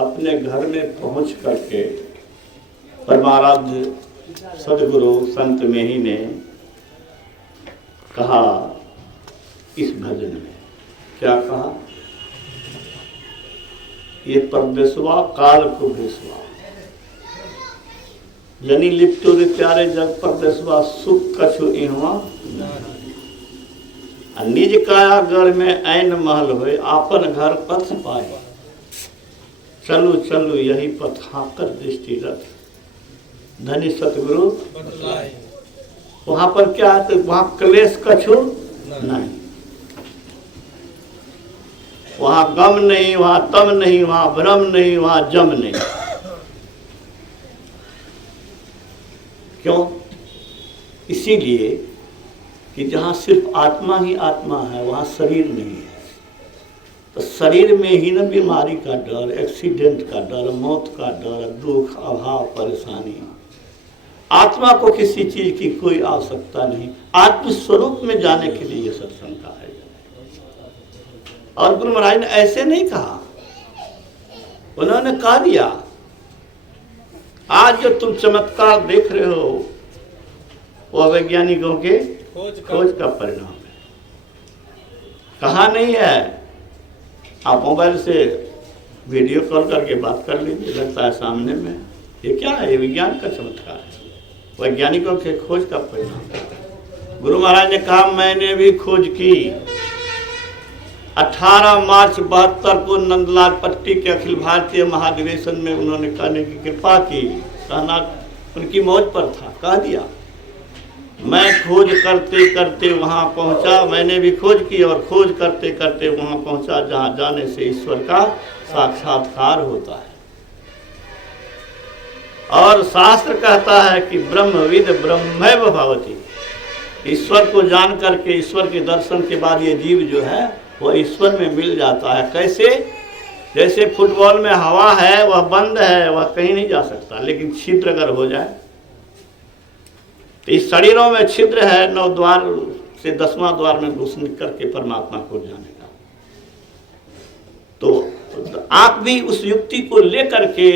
अपने घर में पहुंच करके परमाराध्य सदगुरु संत मेही ने कहा इस भजन में, क्या कहा? ये परदेसवा काल को भेसवा, यानी लिप्तो रे प्यारे जग परदेसवा सुख कछु इहवा, निज काया गढ़ में ऐन महल होए आपन घर पथ पाए, चलू चलू यही पथ हाकर दृष्टि रख धनी सतगुरु। वहां पर क्या है? तो वहां क्लेश कछु नहीं, वहां गम नहीं, वहां तम नहीं, वहां भ्रम नहीं, वहां जम नहीं। क्यों? इसीलिए कि जहां सिर्फ आत्मा ही आत्मा है वहां शरीर नहीं है। तो शरीर में ही ना बीमारी का डर, एक्सीडेंट का डर, मौत का डर, दुख, अभाव, परेशानी। आत्मा को किसी चीज की कोई आवश्यकता नहीं, आत्मस्वरूप में जाने के लिए यह सत्संग का है। और गुरु महाराज ने ऐसे नहीं कहा, उन्होंने कहा दिया आज जो तुम चमत्कार देख रहे हो वो वैज्ञानिकों के खोज का परिणाम है। कहा नहीं है, आप मोबाइल से वीडियो कॉल करके बात कर लीजिए, लगता है सामने में। ये क्या है? ये विज्ञान का चमत्कार है, वैज्ञानिकों के खोज का परिणाम। गुरु महाराज ने कहा मैंने भी खोज की। 18 मार्च 72 को नंदलाल पट्टी के अखिल भारतीय महाधिवेशन में उन्होंने कहने की कृपा की, कहना उनकी मौज पर था, कह दिया मैं खोज करते करते वहां पहुंचा, मैंने भी खोज की और खोज करते करते वहां पहुंचा जहां जाने से ईश्वर का साक्षात्कार होता है। और शास्त्र कहता है कि ब्रह्मविद ब्रह्मैव भवति, ईश्वर को जान करके, ईश्वर के दर्शन के बाद ये जीव जो है वह ईश्वर में मिल जाता है। कैसे? जैसे फुटबॉल में हवा है, वह बंद है, वह कहीं नहीं जा सकता, लेकिन छिद्र अगर हो जाए तो इस शरीरों में छिद्र है, 9 द्वार से 10वां द्वार में घुस करके परमात्मा को जानेगा। तो आप भी उस युक्ति को लेकर के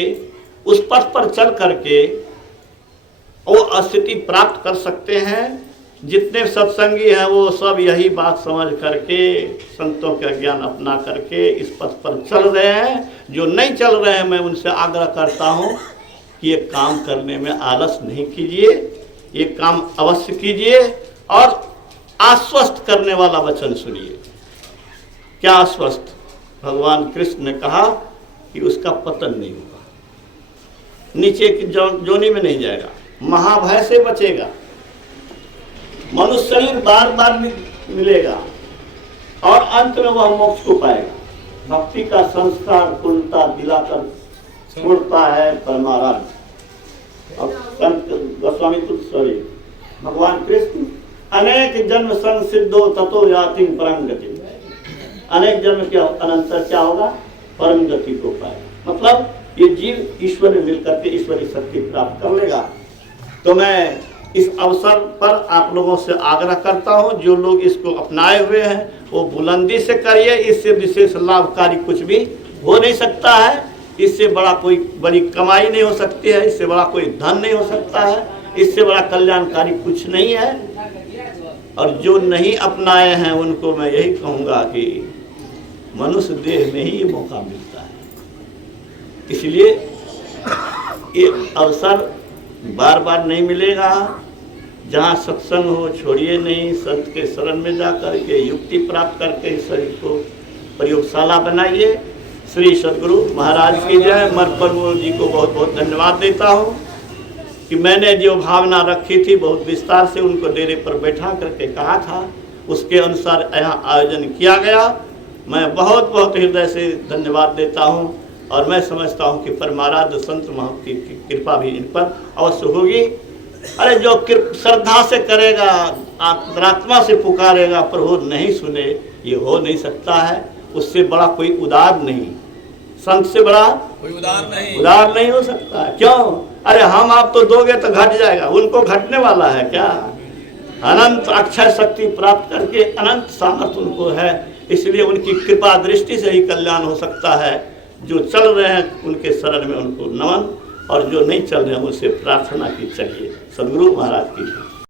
उस पथ पर चल करके वो स्थिति प्राप्त कर सकते हैं। जितने सत्संगी हैं वो सब यही बात समझ करके, संतों का ज्ञान अपना करके इस पथ पर चल रहे हैं। जो नहीं चल रहे हैं मैं उनसे आग्रह करता हूँ कि ये काम करने में आलस नहीं कीजिए, ये काम अवश्य कीजिए और आश्वस्त करने वाला वचन सुनिए। क्या आश्वस्त? भगवान कृष्ण ने कहा कि उसका पतन नहीं होगा, नीचे की जोनी में नहीं जाएगा, महाभय से बचेगा, मनुष्य शरीर बार बार मिलेगा और अंत में वह मोक्ष को पाएगा। भक्ति का संस्कार पूर्णता दिलाकर छोड़ता है परमाराध्य। और संत गोस्वामी तुलसी भगवान कृष्ण अनेक जन्म संसिद्धो ततो याति परम गति, अनेक जन्म के अनंतर क्या होगा? परम गति को पाएगा। मतलब ये जीव ईश्वर में मिलकर के ईश्वरी शक्ति प्राप्त कर लेगा। तो मैं इस अवसर पर आप लोगों से आग्रह करता हूं, जो लोग इसको अपनाए हुए हैं वो बुलंदी से करिए। इससे विशेष लाभकारी कुछ भी हो नहीं सकता है, इससे बड़ा कोई बड़ी कमाई नहीं हो सकती है, इससे बड़ा कोई धन नहीं हो सकता है, इससे बड़ा कल्याणकारी कुछ नहीं है। और जो नहीं अपनाए हैं उनको मैं यही कहूँगा कि मनुष्य देह में ही ये मौका मिलता है, इसलिए ये अवसर बार बार नहीं मिलेगा। जहाँ सत्संग हो छोड़िए नहीं, संत के शरण में जाकर के युक्ति प्राप्त करके शरीर को प्रयोगशाला बनाइए। श्री सदगुरु महाराज की जय। मरपरमो जी को बहुत बहुत धन्यवाद देता हूँ कि मैंने जो भावना रखी थी बहुत विस्तार से उनको डेरे पर बैठा करके कहा था, उसके अनुसार यहाँ आयोजन किया गया। मैं बहुत बहुत हृदय से धन्यवाद देता हूँ और मैं समझता हूँ कि परमाराध्य संत महंत की कृपा भी इन पर अवश्य होगी। अरे जो श्रद्धा से करेगा, आत्मा से पुकारेगा, प्रभु नहीं सुने, ये हो नहीं सकता है। उससे बड़ा कोई उदार नहीं, संत से बड़ा कोई उदार नहीं हो सकता है। क्यों? अरे हम आप तो दोगे तो घट जाएगा, उनको घटने वाला है क्या? अनंत अक्षय शक्ति प्राप्त करके अनंत सामर्थ्य उनको है, इसलिए उनकी कृपा दृष्टि से ही कल्याण हो सकता है। जो चल रहे हैं उनके शरण में उनको नमन, और जो नहीं चल रहे हैं उनसे प्रार्थना की चलिए। सद्गुरु महाराज की।